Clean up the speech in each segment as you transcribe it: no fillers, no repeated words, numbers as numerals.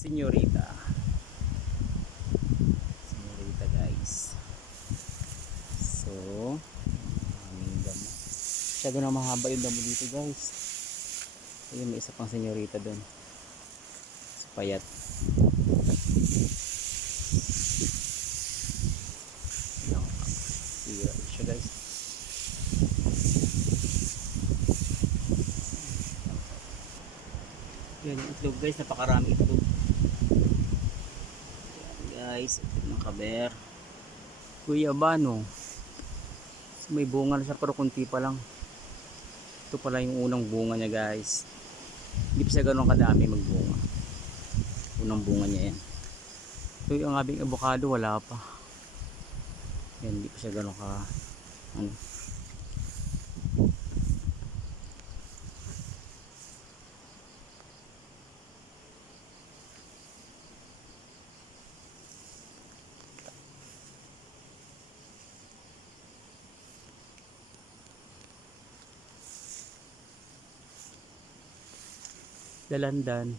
Senyorita. Senyorita guys. So, aming damo. Masyado na mahaba yung damo dito guys. Ayun, may isa pang senyorita doon. Sa payat. Sira siya guys. Yan yung itlog guys, napakarami itlog. Yan guys, itlog ng kaber. Kuya Bano. So, may bunga na siya pero kunti pa lang. Ito pala yung unang bunga niya guys. Hindi pa siya ganun kadami magbunga. Unang bunga niya yan. Ito yung aming avocado, wala pa. Yan, hindi pa siya ganun ka ano. Dalandan,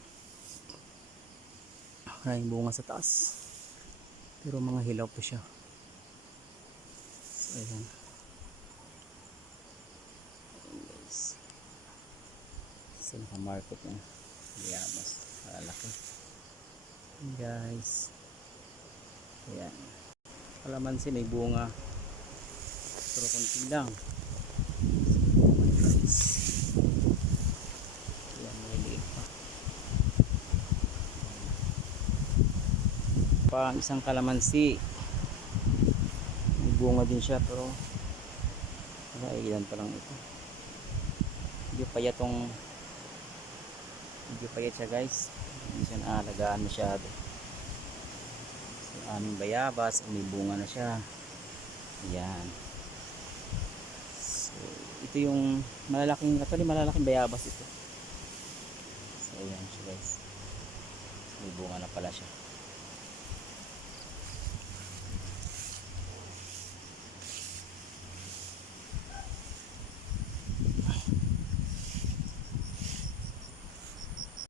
maraming bunga sa taas pero mga hilaw pa siya. So, ayan. Ayan guys, so nakamarket na yeah, mas malaki guys. Ayan, kalamansi may bunga pero konti lang guys. Pang isang kalamansi may bunga din siya pero ilan pa lang ito. Medyo payat siya guys, hindi siya naalagaan masyado. So, aming bayabas may bunga na siya. Ayan, so ito yung malalaking, actually malalaking bayabas ito. So ayan siya guys, may bunga na pala siya.